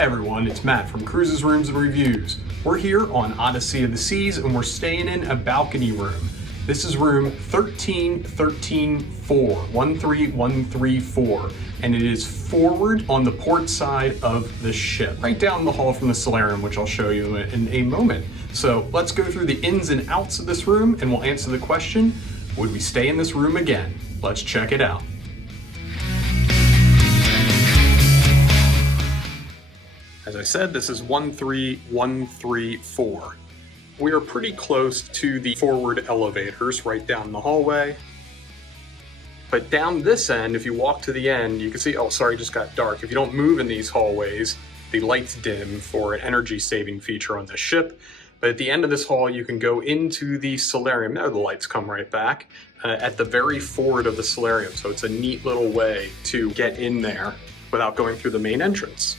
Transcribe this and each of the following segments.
Hey everyone, it's Matt from Cruises, Rooms, and Reviews. We're here on Odyssey of the Seas and we're staying in a balcony room. This is room 13134, and it is forward on the port side of the ship, right down the hall from the Stateroom, which I'll show you in a moment. So let's go through the ins and outs of this room and we'll answer the question, would we stay in this room again? Let's check it out. As I said, this is 13134. We are pretty close to the forward elevators right down the hallway. But down this end, if you walk to the end, you can see, oh, sorry, it just got dark. If you don't move in these hallways, the lights dim for an energy saving feature on this ship. But at the end of this hall, you can go into the solarium. There, the lights come right back at the very forward of the solarium. So it's a neat little way to get in there without going through the main entrance.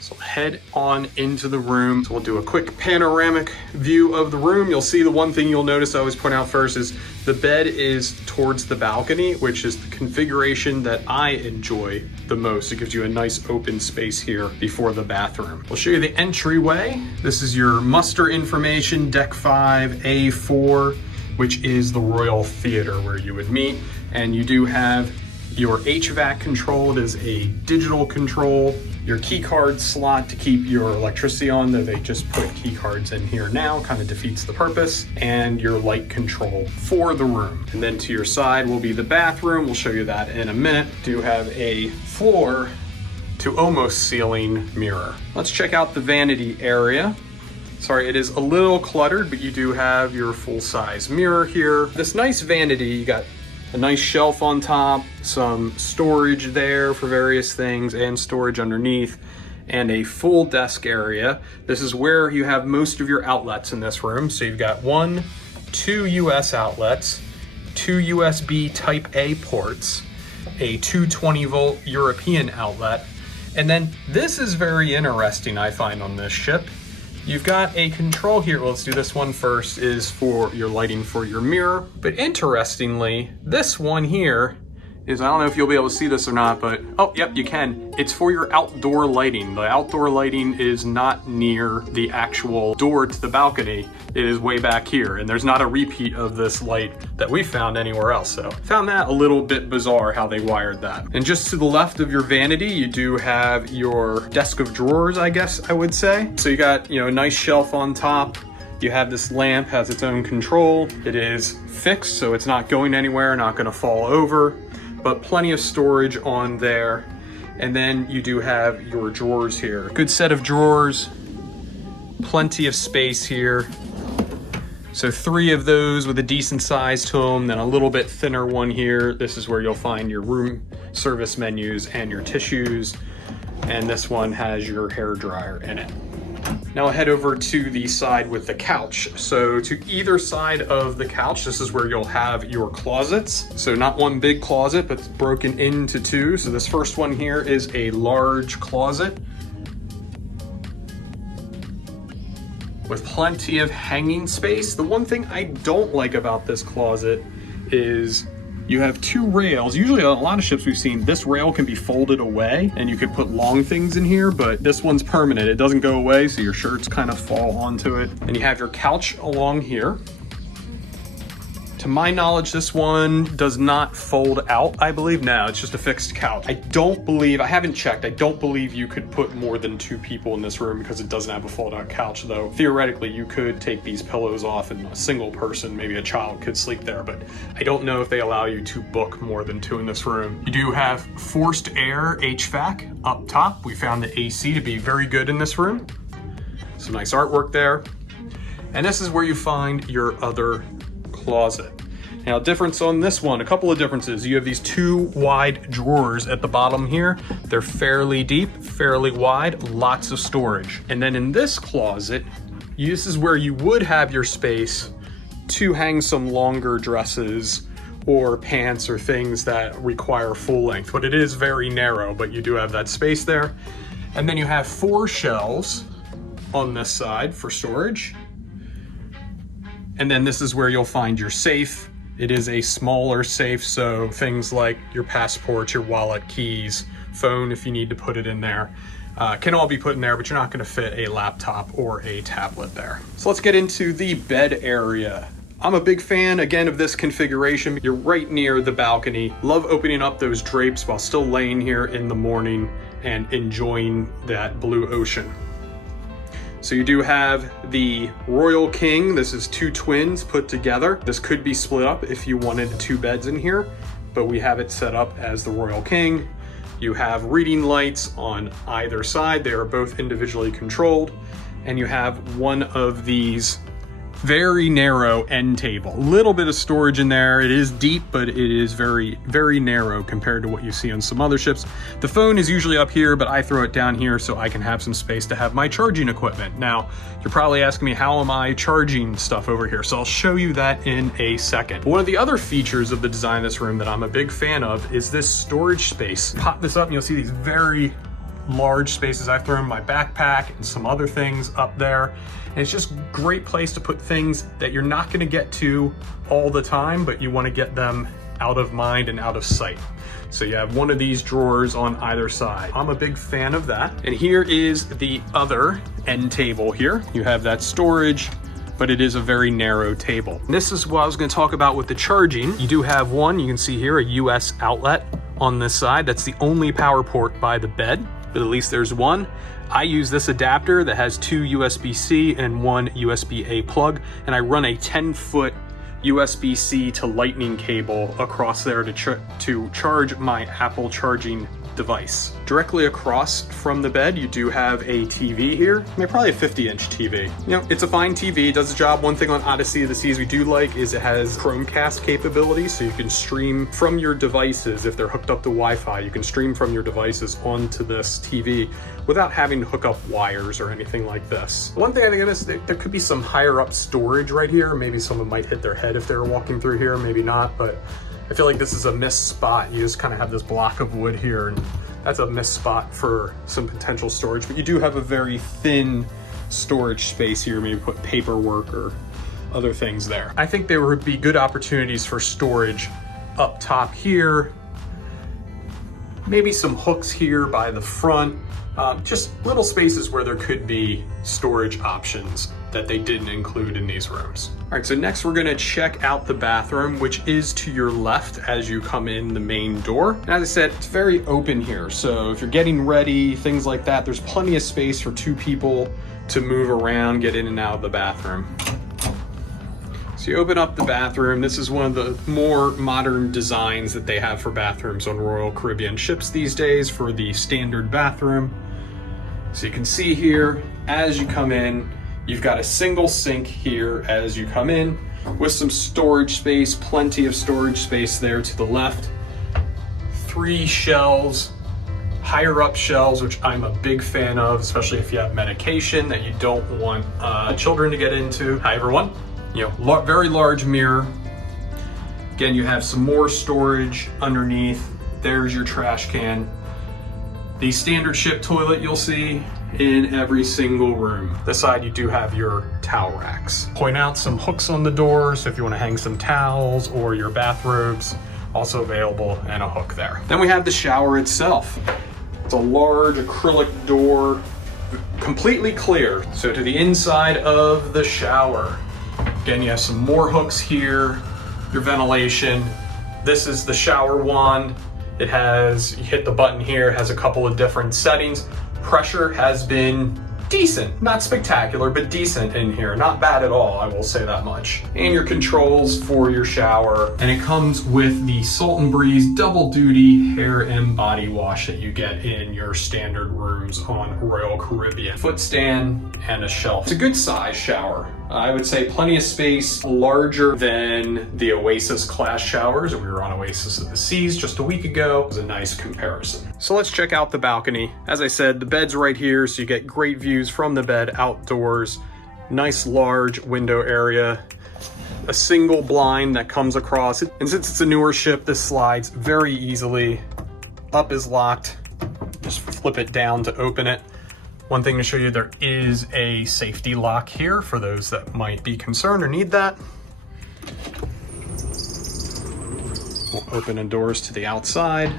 So head on into the room. So we'll do a quick panoramic view of the room. You'll see the one thing you'll notice I always point out first is the bed is towards the balcony, which is the configuration that I enjoy the most. It gives you a nice open space here before the bathroom. We'll show you the entryway. This is your muster information, deck 5, A4, which is the Royal Theater where you would meet. And you do have your HVAC control. It is a digital control. Your key card slot to keep your electricity on, though they just put key cards in here now, kind of defeats the purpose, and your light control for the room. And then to your side will be the bathroom. We'll show you that in a minute. Do have a floor to almost ceiling mirror. Let's check out the vanity area. Sorry, it is a little cluttered, but you do have your full-size mirror here. This nice vanity, you got a nice shelf on top, some storage there for various things, and storage underneath, and a full desk area. This is where you have most of your outlets in this room. So you've got 2 US outlets, 2 USB Type A ports, a 220 volt European outlet, and then this is very interesting, I find, on this ship. You've got a control here. Well, let's do this one first, is for your lighting for your mirror. But interestingly, this one here is, I don't know if you'll be able to see this or not, but, oh, yep, you can. It's for your outdoor lighting. The outdoor lighting is not near the actual door to the balcony. It is way back here, and there's not a repeat of this light that we found anywhere else. So found that a little bit bizarre how they wired that. And just to the left of your vanity, you do have your desk of drawers, I guess I would say. So you got, a nice shelf on top. You have this lamp, has its own control. It is fixed, so it's not going anywhere, not gonna fall over, but plenty of storage on there. And then you do have your drawers here. Good set of drawers, plenty of space here. So 3 of those with a decent size to them, then a little bit thinner one here. This is where you'll find your room service menus and your tissues. And this one has your hair dryer in it. Now I'll head over to the side with the couch. So to either side of the couch, this is where you'll have your closets. So not one big closet, but it's broken into 2. So this first one here is a large closet with plenty of hanging space. The one thing I don't like about this closet is you have 2 rails. Usually on a lot of ships we've seen, this rail can be folded away and you could put long things in here, but this one's permanent. It doesn't go away, so your shirts kind of fall onto it. And you have your couch along here. To my knowledge, this one does not fold out, I believe. No, it's just a fixed couch. I haven't checked, I don't believe you could put more than 2 people in this room because it doesn't have a fold-out couch, though theoretically you could take these pillows off and a single person, maybe a child, could sleep there, but I don't know if they allow you to book more than 2 in this room. You do have forced air HVAC up top. We found the AC to be very good in this room. Some nice artwork there. And this is where you find your other closet. Now, difference on this one, a couple of differences. You have these 2 wide drawers at the bottom here. They're fairly deep, fairly wide, lots of storage. And then in this closet, this is where you would have your space to hang some longer dresses or pants or things that require full length. But it is very narrow, but you do have that space there. And then you have 4 shelves on this side for storage. And then this is where you'll find your safe. It is a smaller safe, so things like your passport, your wallet, keys, phone if you need to put it in there. can all be put in there, but you're not going to fit a laptop or a tablet there. So let's get into the bed area. I'm a big fan, again, of this configuration. You're right near the balcony. Love opening up those drapes while still laying here in the morning and enjoying that blue ocean. So you do have the Royal King. This is two twins put together. This could be split up if you wanted two beds in here, but we have it set up as the Royal King. You have reading lights on either side. They are both individually controlled. And you have one of these very narrow end table. A little bit of storage in there. It is deep, but it is very, very narrow compared to what you see on some other ships. The phone is usually up here, but I throw it down here so I can have some space to have my charging equipment. Now, you're probably asking me, how am I charging stuff over here? So I'll show you that in a second. One of the other features of the design of this room that I'm a big fan of is this storage space. Pop this up and you'll see these very large spaces. I've thrown my backpack and some other things up there. And it's just a great place to put things that you're not going to get to all the time, but you want to get them out of mind and out of sight. So you have one of these drawers on either side. I'm a big fan of that. And here is the other end table here. You have that storage, but it is a very narrow table. And this is what I was going to talk about with the charging. You do have one, you can see here, a US outlet on this side. That's the only power port by the bed, but at least there's one. I use this adapter that has two USB-C and one USB-A plug, and I run a 10-foot USB-C to lightning cable across there to charge my Apple charging device. Directly across from the bed, you do have a TV here. I mean, probably a 50-inch TV. You know, it's a fine TV, it does the job. One thing on Odyssey of the Seas we do like is it has Chromecast capability, so you can stream from your devices. If they're hooked up to Wi-Fi, you can stream from your devices onto this TV without having to hook up wires or anything like this. One thing I think is there could be some higher up storage right here. Maybe someone might hit their head if they're walking through here, maybe not, but I feel like this is a missed spot. You just kind of have this block of wood here, and that's a missed spot for some potential storage. But you do have a very thin storage space here. Maybe put paperwork or other things there. I think there would be good opportunities for storage up top here. Maybe some hooks here by the front. Just little spaces where there could be storage options that they didn't include in these rooms. All right, so next we're gonna check out the bathroom, which is to your left as you come in the main door. And as I said, it's very open here. So if you're getting ready, things like that, there's plenty of space for two people to move around, get in and out of the bathroom. So you open up the bathroom. This is one of the more modern designs that they have for bathrooms on Royal Caribbean ships these days for the standard bathroom. So you can see here, as you come in, you've got a single sink here as you come in with some storage space, plenty of storage space there to the left. 3 shelves, higher up shelves, which I'm a big fan of, especially if you have medication that you don't want children to get into. Hi everyone. You know, very large mirror. Again, you have some more storage underneath. There's your trash can. The standard ship toilet you'll see in every single room. This side you do have your towel racks. Point out some hooks on the doors, so if you want to hang some towels or your bathrobes, also available, and a hook there. Then we have the shower itself. It's a large acrylic door, completely clear. So to the inside of the shower, again, you have some more hooks here, your ventilation. This is the shower wand. It has, you hit the button here, it has a couple of different settings. Pressure has been decent, not spectacular, but decent in here. Not bad at all, I will say that much. And your controls for your shower. And it comes with the Salt and Breeze double duty hair and body wash that you get in your standard rooms on Royal Caribbean. Foot stand and a shelf. It's a good size shower. I would say plenty of space, larger than the Oasis class showers. We were on Oasis of the Seas just a week ago. It was a nice comparison. So let's check out the balcony. As I said, the bed's right here, so you get great views from the bed outdoors. Nice large window area. A single blind that comes across. And since it's a newer ship, this slides very easily. Up is locked. Just flip it down to open it. One thing to show you, there is a safety lock here for those that might be concerned or need that. We'll open the doors to the outside.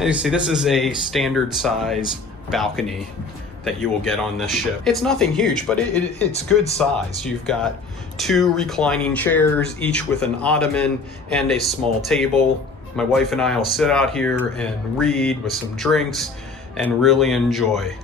As you see, this is a standard size balcony that you will get on this ship. It's nothing huge, but it's good size. You've got 2 reclining chairs, each with an ottoman and a small table. My wife and I will sit out here and read with some drinks and really enjoy.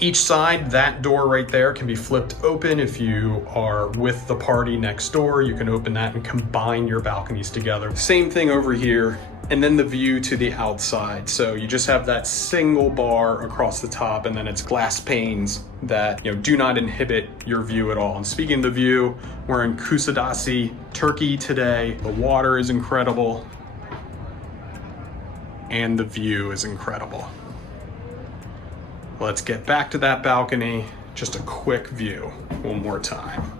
Each side, that door right there can be flipped open. If you are with the party next door, you can open that and combine your balconies together. Same thing over here, and then the view to the outside. So you just have that single bar across the top, and then it's glass panes that do not inhibit your view at all. And speaking of the view, we're in Kusadasi, Turkey today. The water is incredible, and the view is incredible. Let's get back to that balcony. Just a quick view one more time.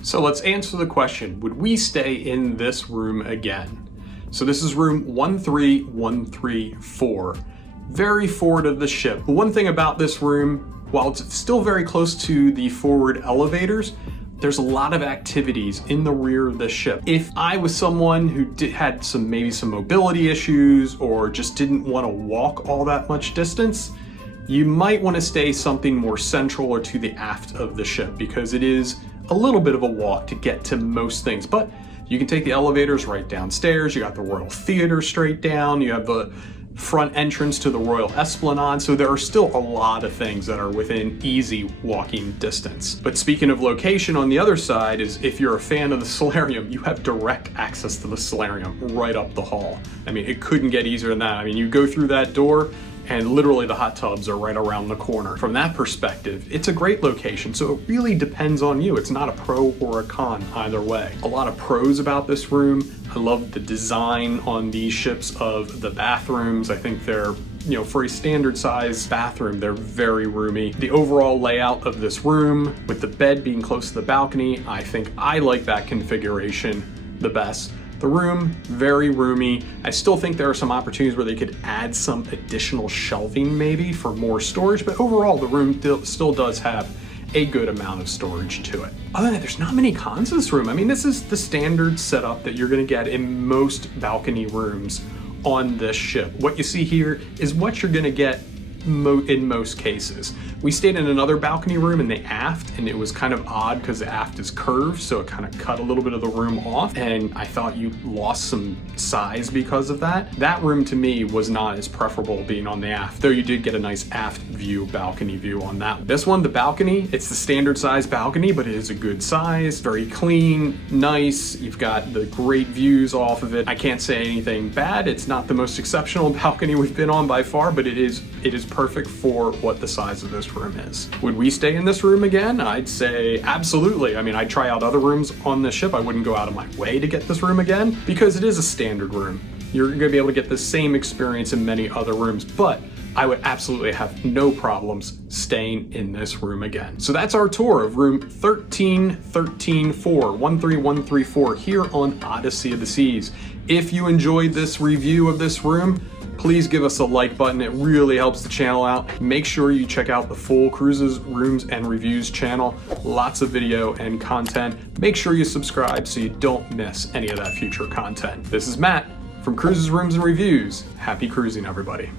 So let's answer the question, would we stay in this room again? So this is room 13134, very forward of the ship. The one thing about this room, while it's still very close to the forward elevators, there's a lot of activities in the rear of the ship. If I was someone who had maybe some mobility issues or just didn't want to walk all that much distance, you might want to stay something more central or to the aft of the ship, because it is a little bit of a walk to get to most things. But you can take the elevators right downstairs. You got the Royal Theater straight down. You have the front entrance to the Royal Esplanade. So there are still a lot of things that are within easy walking distance. But speaking of location, on the other side is, if you're a fan of the solarium, you have direct access to the solarium right up the hall. I mean, it couldn't get easier than that. I mean, you go through that door and literally the hot tubs are right around the corner. From that perspective, it's a great location, so it really depends on you. It's not a pro or a con either way. A lot of pros about this room. I love the design on these ships of the bathrooms. I think they're, for a standard size bathroom, they're very roomy. The overall layout of this room, with the bed being close to the balcony, I think I like that configuration the best. The room, very roomy. I still think there are some opportunities where they could add some additional shelving maybe for more storage, but overall the room still does have a good amount of storage to it. Other than that, there's not many cons to this room. I mean, this is the standard setup that you're gonna get in most balcony rooms on this ship. What you see here is what you're gonna get in most cases. We stayed in another balcony room in the aft, and it was kind of odd because the aft is curved, so it kind of cut a little bit of the room off, and I thought you lost some size because of that. That room to me was not as preferable being on the aft, though you did get a nice aft view, balcony view on that. This one, the balcony, it's the standard size balcony, but it is a good size, very clean, nice. You've got the great views off of it. I can't say anything bad. It's not the most exceptional balcony we've been on by far, but it is perfect for what the size of this room is. Would we stay in this room again? I'd say absolutely. I mean, I'd try out other rooms on the ship. I wouldn't go out of my way to get this room again because it is a standard room. You're gonna be able to get the same experience in many other rooms, but I would absolutely have no problems staying in this room again. So that's our tour of room 13134 here on Odyssey of the Seas. If you enjoyed this review of this room, please give us a like button. It really helps the channel out. Make sure you check out the full Cruises, Rooms, and Reviews channel. Lots of video and content. Make sure you subscribe so you don't miss any of that future content. This is Matt from Cruises, Rooms, and Reviews. Happy cruising, everybody.